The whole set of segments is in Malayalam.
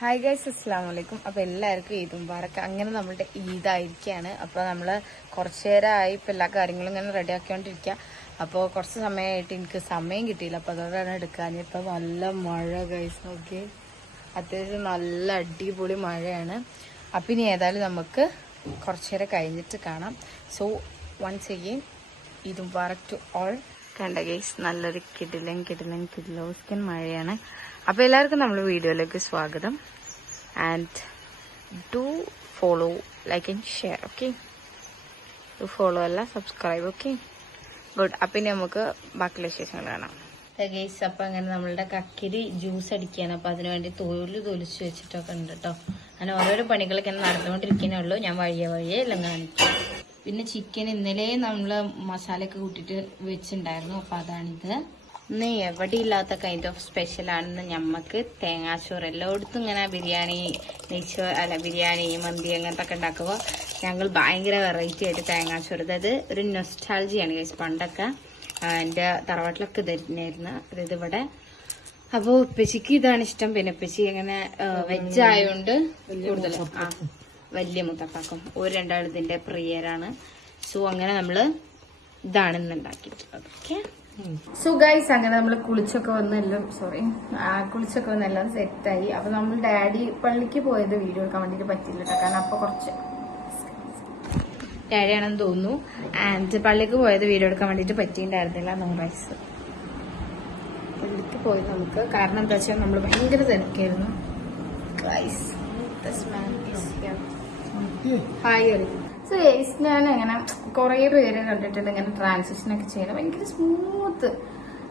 ഹായ് ഗൈസ്, അസ്സലാമു അലൈക്കും. അപ്പോൾ എല്ലാവർക്കും ഈദ് മുബാറക്ക്. അങ്ങനെ നമ്മളുടെ ഈദായിരിക്കുകയാണ്. അപ്പോൾ നമ്മൾ കുറച്ച് നേരമായി ഇപ്പോൾ എല്ലാ കാര്യങ്ങളും ഇങ്ങനെ റെഡി ആക്കിക്കൊണ്ടിരിക്കുക. അപ്പോൾ കുറച്ച് സമയമായിട്ട് എനിക്ക് സമയം കിട്ടിയില്ല, അപ്പോൾ അതോടാണ് എടുക്കാൻ. ഇപ്പോൾ നല്ല മഴ ഗൈസ്, നോക്കി, അത്യാവശ്യം നല്ല അടിപൊളി മഴയാണ്. അപ്പോൾ ഇനി ഏതായാലും നമുക്ക് കുറച്ച് നേരം കഴിഞ്ഞിട്ട് കാണാം. So once again Eid Mubarak to all. കണ്ട ഗൈസ്, നല്ലൊരു കിടിലൻ മഴയാണ്. അപ്പോൾ എല്ലാവർക്കും നമ്മുടെ വീഡിയോയിലേക്ക് സ്വാഗതം. And do follow, like and share. Okay, do follow അല്ല, സബ്സ്ക്രൈബ്. Okay, good. അപ്പം ഇനി നമുക്ക് ബാക്കിയുള്ള വിശേഷങ്ങൾ കാണാം. ഗൈസ്, അപ്പം അങ്ങനെ നമ്മളുടെ കക്കിരി ജ്യൂസ് അടിക്കുകയാണ്. അപ്പം അതിന് വേണ്ടി തൊലിച്ച് വെച്ചിട്ടൊക്കെ ഉണ്ട് കേട്ടോ. അങ്ങനെ ഓരോരോ പണികളൊക്കെ നടന്നുകൊണ്ടിരിക്കുന്നേ ഉള്ളൂ. ഞാൻ വഴിയെ എല്ലാം കാണിക്കാം. പിന്നെ ചിക്കൻ ഇന്നലെ നമ്മൾ മസാലയൊക്കെ കൂട്ടിയിട്ട് വെച്ചിട്ടുണ്ടായിരുന്നു. അപ്പം അതാണിത്. ഇന്ന് എവിടെ ഇല്ലാത്ത കൈൻഡ് ഓഫ് സ്പെഷ്യലാണെന്ന് ഞമ്മക്ക് തേങ്ങാച്ചോറ്. എല്ലായിടത്തും ഇങ്ങനെ ബിരിയാണി മന്തി അങ്ങനത്തെ ഒക്കെ ഉണ്ടാക്കുമ്പോൾ ഞങ്ങൾ ഭയങ്കര വെറൈറ്റി ആയിട്ട് തേങ്ങാച്ചോറ്. അതായത് ഒരു നൊസ്റ്റാൾജിയാണ് ഗൈസ്. പണ്ടൊക്കെ എൻ്റെ തറവാട്ടിലൊക്കെ തരുന്നായിരുന്നു. അതായത് ഇവിടെ അപ്പോൾ ഉപ്പച്ചിക്ക് ഇതാണ് ഇഷ്ടം. പിന്നെ ഉപ്പച്ചി അങ്ങനെ വെജ് ആയതുകൊണ്ട് കൂടുതൽ വലിയ മുത്തപ്പാക്കും ഒരു രണ്ടാളും ഇതിൻ്റെ പ്രിയരാണ്. സോ അങ്ങനെ നമ്മൾ ഇതാണ് ഇന്ന് ഉണ്ടാക്കിയിട്ടുള്ളത്. ഓക്കെ, സോ ഗൈസ്, അങ്ങനെ നമ്മൾ കുളിച്ചൊക്കെ വന്നെല്ലാം സെറ്റായി. അപ്പൊ നമ്മൾ ഡാഡി പള്ളിക്ക് പോയത് വീഡിയോ എടുക്കാൻ വേണ്ടിട്ട് പറ്റില്ല കേട്ടോ. കാരണം അപ്പൊ കുറച്ച് ഡാഡിയാണെന്ന് തോന്നുന്നു. ആൻഡ് പള്ളിക്ക് പോയത് വീഡിയോ എടുക്കാൻ വേണ്ടിട്ട് പറ്റിയിട്ടുണ്ടായിരുന്നില്ല. നൂറൈസ് പള്ളിക്ക് പോയത് നമുക്ക് കാരണം എന്താ വെച്ചാൽ നമ്മൾ ഭയങ്കര തിരക്കായിരുന്നു. Guys, hi. സോ ഗൈസ്, ഞാൻ അങ്ങനെ കുറേ പേര് കണ്ടിട്ടുണ്ട് ഇങ്ങനെ ട്രാൻസിഷൻ ഒക്കെ ചെയ്യുന്നത് ഭയങ്കര സ്മൂത്ത്.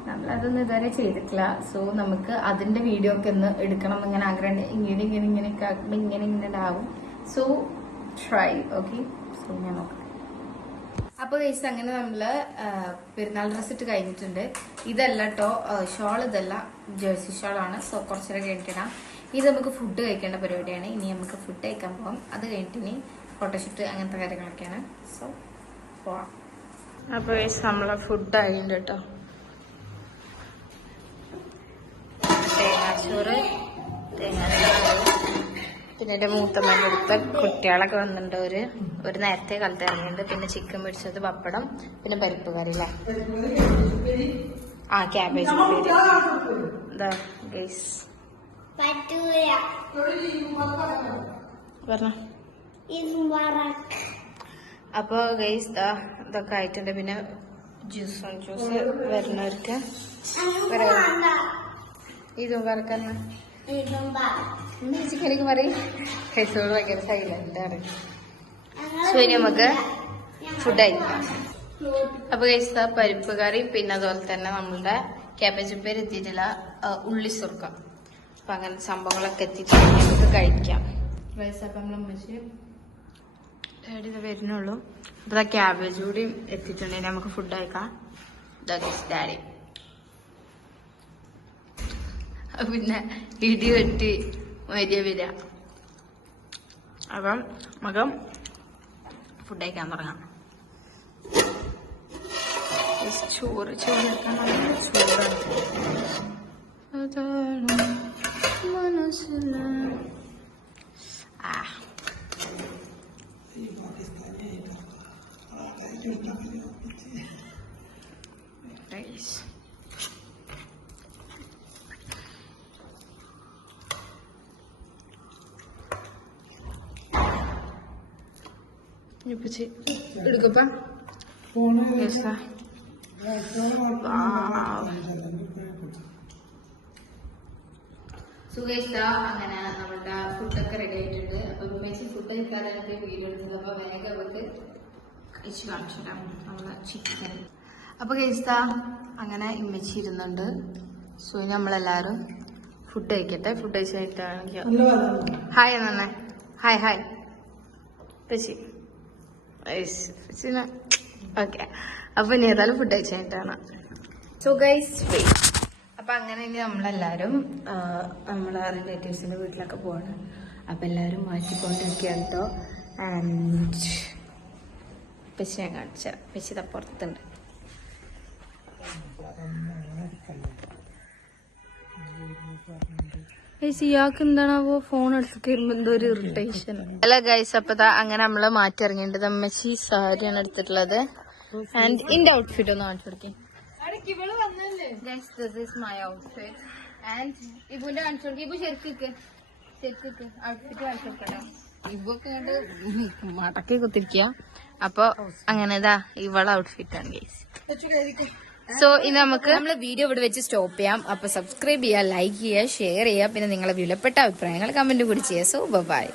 നമ്മളതൊന്നും ഇതുവരെ ചെയ്തിട്ടില്ല. സോ നമുക്ക് അതിന്റെ വീഡിയോ ഒക്കെ ഒന്ന് എടുക്കണം എന്നിങ്ങനെ ആഗ്രഹമുണ്ട്. ഇങ്ങനെയൊക്കെ ആക്കുമ്പോൾ ഇങ്ങനെ ആവും. So try. ഓക്കെ, സോ ഞാൻ നോക്കാം. അപ്പൊ ഗൈസ്, അങ്ങനെ നമ്മള് പെരുന്നാൾ ഡ്രസ് ഇട്ട് കഴിഞ്ഞിട്ടുണ്ട്. ഇതല്ല കേട്ടോ ഷോൾ, ഇതല്ല ജേഴ്സി ഷോളാണ്. സോ കുറച്ചേരം കഴിഞ്ഞിട്ടാണ് ഇത്. നമുക്ക് ഫുഡ് കഴിക്കേണ്ട പരിപാടിയാണ്. ഇനി നമുക്ക് ഫുഡ് കഴിക്കാൻ പോകാം. അത് കഴിഞ്ഞിട്ട് ഇനി ഫോട്ടോഷൂട്ട് അങ്ങനത്തെ കാര്യങ്ങളൊക്കെയാണ്. സോ പോവാം. അപ്പോൾ നമ്മളെ ഫുഡ് ആയിട്ടുണ്ട് കേട്ടോ. തേങ്ങാച്ചോറ് പിന്നെ എൻ്റെ മൂത്തമ്മേൻ്റെ അടുത്ത കുട്ടികളൊക്കെ വന്നിട്ടുണ്ട്. ഒരു നേരത്തെ കാലത്ത് ഇറങ്ങിയിട്ടുണ്ട്. പിന്നെ ചിക്കൻ പൊരിച്ചത്, പപ്പടം, പിന്നെ പരിപ്പ് കറി അല്ലേ, ക്യാബേജ് ഉപ്പേരി. എന്താ ഗൈസ് പറഞ്ഞോ. അപ്പൊ ഗൈസ് ഇതൊക്കെ ആയിട്ടുണ്ട്. പിന്നെ ജ്യൂസ് വരുന്നവർക്ക് ഇതും പറക്കുന്ന ചിക്കനിക്ക് പറയും. കൈസോട് ഭയങ്കര സൈലന്റാണ്. സോ ഇനി നമുക്ക് ഫുഡ് കഴിക്കാം. അപ്പൊ ഗൈസ് പരിപ്പ് കറി, പിന്നെ അതുപോലെ തന്നെ നമ്മളുടെ ക്യാബേജ് ഉപ്പേരി എത്തിയിട്ടില്ല, ഉള്ളി സുർക്ക. അപ്പൊ അങ്ങനത്തെ സംഭവങ്ങളൊക്കെ എത്തിയിട്ട് നമുക്ക് കഴിക്കാം. ഗൈസ്, അപ്പൊ നമ്മളമ്മച്ച് ഡാഡി ഇത് വരുന്നുള്ളൂ. അപ്പൊ ക്യാബേജ് കൂടി എത്തിയിട്ടുണ്ടെങ്കിൽ നമുക്ക് ഫുഡ് കഴിക്കാം. ഡാഡി പിന്നെ ഇടി വെട്ടി വരിക. അപ്പം മകം ഫുഡ് കഴിക്കാൻ തുടങ്ങാം. ചോറ് എടുക്കാൻ നല്ല ചൂടാണ്. മനസ്സില എടുക്കപ്പ സുഖേഷ്. അങ്ങനെ നമ്മളുടെ ഫുഡൊക്കെ റെഡി ആയിട്ടുണ്ട്. അപ്പൊ ഉമ്മച്ചി ഫുഡ് കഴിക്കാതെ വീഡിയോ എടുത്തത്. അപ്പൊ വേഗം അവർക്ക് കഴിച്ച് കാണിച്ചിട്ടാ നമ്മളെ ചിക്കൻ. അപ്പൊ കേസ്ത അങ്ങനെ ഇമ്മച്ചി ഇരുന്നുണ്ട്. സോ നമ്മളെല്ലാരും ഫുഡ് കഴിക്കട്ടെ. ഫുഡ് കഴിച്ച് കഴിഞ്ഞിട്ടാണെങ്കിൽ ഹായ് തന്നെ. ഹായ് പച്ചി. ഓക്കെ, അപ്പൊ ഇനി ഏതായാലും ഫുഡ് കഴിച്ച് കഴിഞ്ഞിട്ടാണ്. So guys wait. അപ്പൊ അങ്ങനെ ഇനി നമ്മളെല്ലാരും നമ്മളെ റിലേറ്റീവ്സിന്റെ വീട്ടിലൊക്കെ പോവാണ്. അപ്പൊ എല്ലാരും മാറ്റിക്കൊണ്ടിരിക്കുകയാണ് കേട്ടോ. ആൻഡ് പച്ചി ഞാൻ കാണിച്ച പച്ചി പുറത്തുണ്ട്. ഇയാൾക്ക് എന്താണാവോ ഫോൺ എടുത്ത് കയറുമ്പോ എന്തോ ഒരു ഇറിറ്റേഷൻ. അല്ല ഗൈസ്, അപ്പൊ അങ്ങനെ നമ്മള് മാറ്റി ഇറങ്ങിയിട്ടുണ്ട്. അമ്മച്ചി സാരിയാണ് എടുത്തിട്ടുള്ളത്. ആൻഡ് ഇന്റെ ഔട്ട്ഫിറ്റ് ഒന്ന് കാണിച്ചു കൊടുക്കേ. My outfit. ആൻഡ് ഇബുന്റെ കാണിച്ചു കൊടുക്കും. ഇബു ശരിക്ക് ഔട്ട്ഫിറ്റ് കാണിച്ചു കൊടുക്കട്ടോ. ഇവൊക്കെ മടക്കി കുത്തിരിക്കുക. അപ്പൊ അങ്ങനെ ഇവളെ ഔട്ട്ഫിറ്റ് ആണ് ഗൈസ്. സോ ഇനി നമ്മള് വീഡിയോ ഇവിടെ വെച്ച് സ്റ്റോപ്പ് ചെയ്യാം. അപ്പൊ സബ്സ്ക്രൈബ് ചെയ്യുക, ലൈക്ക് ചെയ്യുക, ഷെയർ ചെയ്യുക, പിന്നെ നിങ്ങളെ വിലപ്പെട്ട അഭിപ്രായങ്ങൾ കമന്റ് കൂടി ചെയ്യുക. So by.